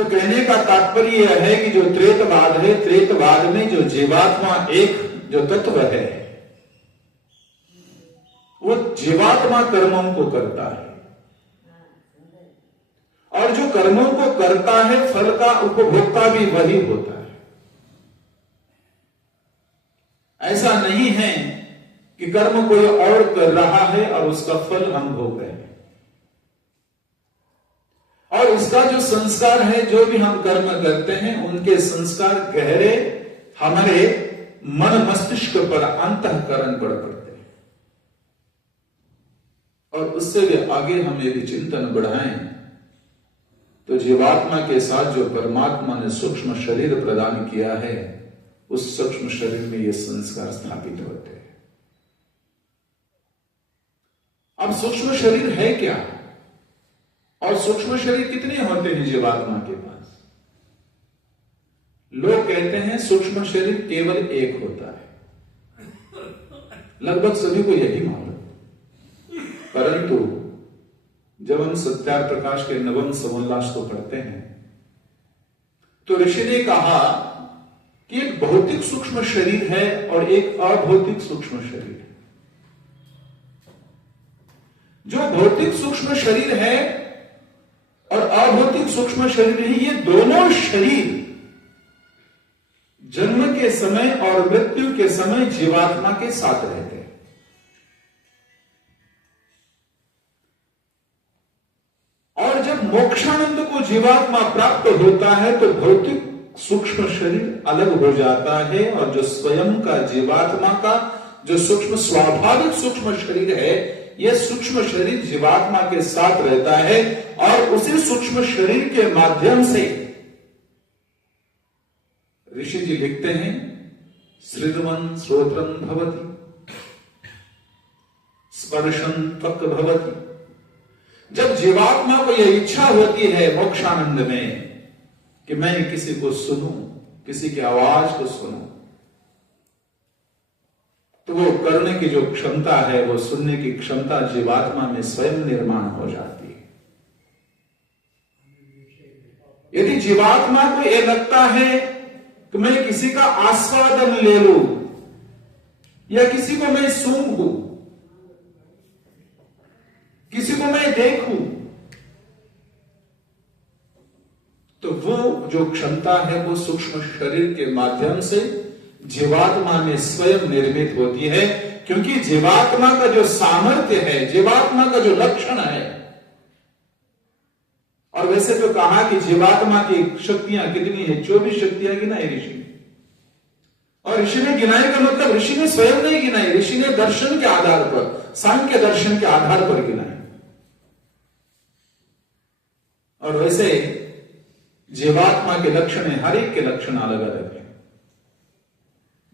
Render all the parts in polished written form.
तो कहने का तात्पर्य यह है कि जो त्रेतवाद है, त्रेतवाद में जो जीवात्मा एक जो तत्व है, वो जीवात्मा कर्मों को करता है, और जो कर्मों को करता है फल का उपभोक्ता भी वही होता है। ऐसा नहीं है कि कर्म कोई और कर रहा है और उसका फल हम भोग रहे हैं। और उसका जो संस्कार है, जो भी हम कर्म करते हैं, उनके संस्कार गहरे हमारे मन मस्तिष्क पर, अंतःकरण पर पड़ते हैं, और उससे भी आगे हम यदि चिंतन बढ़ाएं तो जीवात्मा के साथ जो परमात्मा ने सूक्ष्म शरीर प्रदान किया है, उस सूक्ष्म शरीर में ये संस्कार स्थापित होते हैं। अब सूक्ष्म शरीर है क्या, और सूक्ष्म शरीर कितने होते हैं जीवात्मा के पास? लोग कहते हैं सूक्ष्म शरीर केवल एक होता है, लगभग सभी को यही मालूम। परंतु जब हम सत्यार प्रकाश के नवम समोल्लास को पढ़ते हैं तो ऋषि ने कहा कि एक भौतिक सूक्ष्म शरीर है और एक अभौतिक सूक्ष्म शरीर है। जो भौतिक सूक्ष्म शरीर है और अभौतिक सूक्ष्म शरीर है, ये दोनों शरीर जन्म के समय और मृत्यु के समय जीवात्मा के साथ रहते हैं। और जब मोक्षानंद को जीवात्मा प्राप्त होता है तो भौतिक सूक्ष्म शरीर अलग हो जाता है, और जो स्वयं का जीवात्मा का जो सूक्ष्म स्वाभाविक सूक्ष्म शरीर है, यह सूक्ष्म शरीर जीवात्मा के साथ रहता है, और उसी सूक्ष्म शरीर के माध्यम से ऋषि जी लिखते हैं, सृजवन श्रोत्रम भवति, स्पर्शन त्वक् भवति। जब जीवात्मा को यह इच्छा होती है मोक्षानंद में कि मैं किसी को सुनूं, किसी की आवाज को सुनूं, तो वो करने की जो क्षमता है, वो सुनने की क्षमता जीवात्मा में स्वयं निर्माण हो जाती है। यदि जीवात्मा को यह लगता है कि मैं किसी का आस्वादन ले लूं या किसी को मैं सूंघूं, किसी को मैं देखूं, तो वो जो क्षमता है वो सूक्ष्म शरीर के माध्यम से जीवात्मा में स्वयं निर्मित होती है। क्योंकि जीवात्मा का जो सामर्थ्य है, जीवात्मा का जो लक्षण है, और वैसे तो कहा कि जीवात्मा की शक्तियां कितनी है, 24 शक्तियां गिनाई ऋषि ने। और ऋषि ने गिनाई का मतलब ऋषि ने स्वयं नहीं गिनाई, ऋषि ने दर्शन के आधार पर, सांख्य दर्शन के आधार पर गिनाई। और वैसे जीवात्मा के लक्षण है, हर एक के लक्षण अलग अलग है।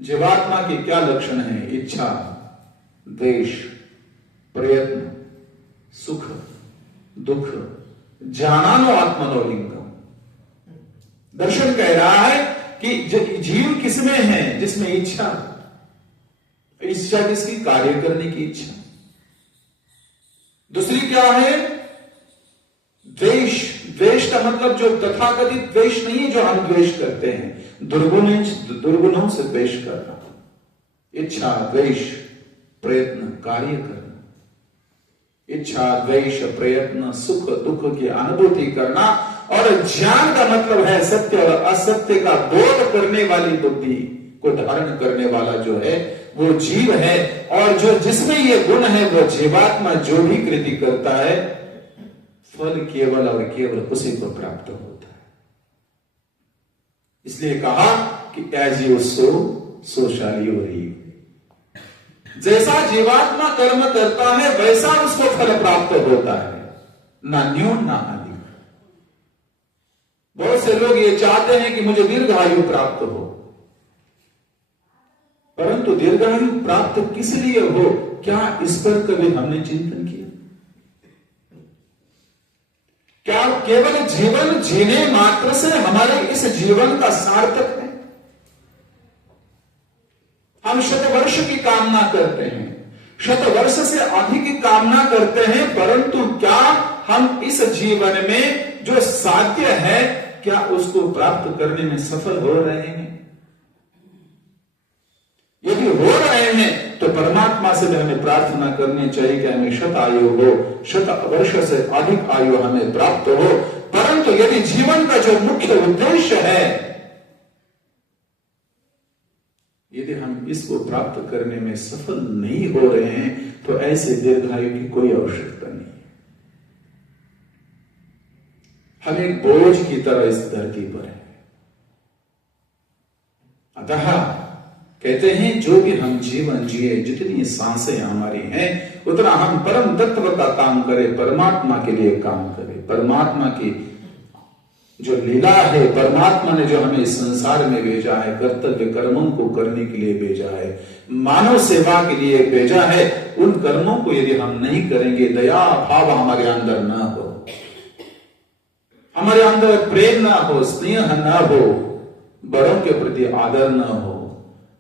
जीवात्मा के क्या लक्षण है? इच्छा, द्वेष, प्रयत्न, सुख, दुख, ज्ञानानो आत्मनोलिंगम। दर्शन कह रहा है कि जीव किसमें है? जिसमें इच्छा, इच्छा किसकी? कार्य करने की इच्छा। दूसरी क्या है? द्वेष। द्वेष का मतलब जो तथाकथित द्वेष नहीं है जो हम द्वेष करते हैं, दुर्गुणों से द्वेष करना। इच्छा, द्वेष, प्रयत्न, कार्य करना। इच्छा, द्वेष, प्रयत्न, सुख दुख की अनुभूति करना। और ज्ञान का मतलब है सत्य और असत्य का बोध करने वाली बुद्धि को धारण करने वाला जो है वो जीव है। और जो जिसमें ये गुण है वो जीवात्मा जो भी कृति करता है, फल केवल और केवल उसी को प्राप्त होता है। इसलिए कहा कि as you sow shall you reap. जैसा जीवात्मा कर्म करता है वैसा उसको फल प्राप्त होता है, ना न्यून ना अधिक। बहुत से लोग ये चाहते हैं कि मुझे दीर्घायु प्राप्त हो, परंतु दीर्घायु प्राप्त किस लिए हो, क्या इस पर कभी हमने चिंतन किया? क्या केवल जीवन जीने मात्र से हमारे इस जीवन का सार्थक है? हम शतवर्ष की कामना करते हैं, शतवर्ष से अधिक की कामना करते हैं, परंतु क्या हम इस जीवन में जो साध्य है, क्या उसको प्राप्त करने में सफल हो रहे हैं? यदि हो रहे हैं तो परमात्मा से भी हमें प्रार्थना करनी चाहिए कि हमें शत आयु हो, शत वर्ष से अधिक आयु हमें प्राप्त हो। परंतु यदि जीवन का जो मुख्य उद्देश्य है, यदि हम इसको प्राप्त करने में सफल नहीं हो रहे हैं तो ऐसे दीर्घायु की कोई आवश्यकता नहीं। हम एक बोझ की तरह इस धरती पर है। अतः कहते हैं जो भी हम जीवन जिए, जितनी सांसें हमारी हैं, उतना हम परम तत्व का काम करें, परमात्मा के लिए काम करें। परमात्मा की जो लीला है, परमात्मा ने जो हमें इस संसार में भेजा है, कर्तव्य कर्मों को करने के लिए भेजा है, मानव सेवा के लिए भेजा है, उन कर्मों को यदि हम नहीं करेंगे, दया भाव हमारे अंदर न हो, हमारे अंदर प्रेम ना हो, स्नेह ना हो, बड़ों के प्रति आदर न हो,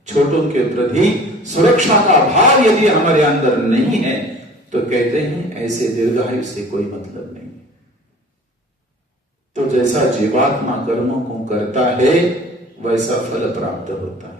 छोटों के प्रति सुरक्षा का भाव यदि हमारे अंदर नहीं है, तो कहते हैं ऐसे दीर्घायु से कोई मतलब नहीं। तो जैसा जीवात्मा कर्मों को करता है वैसा फल प्राप्त होता है।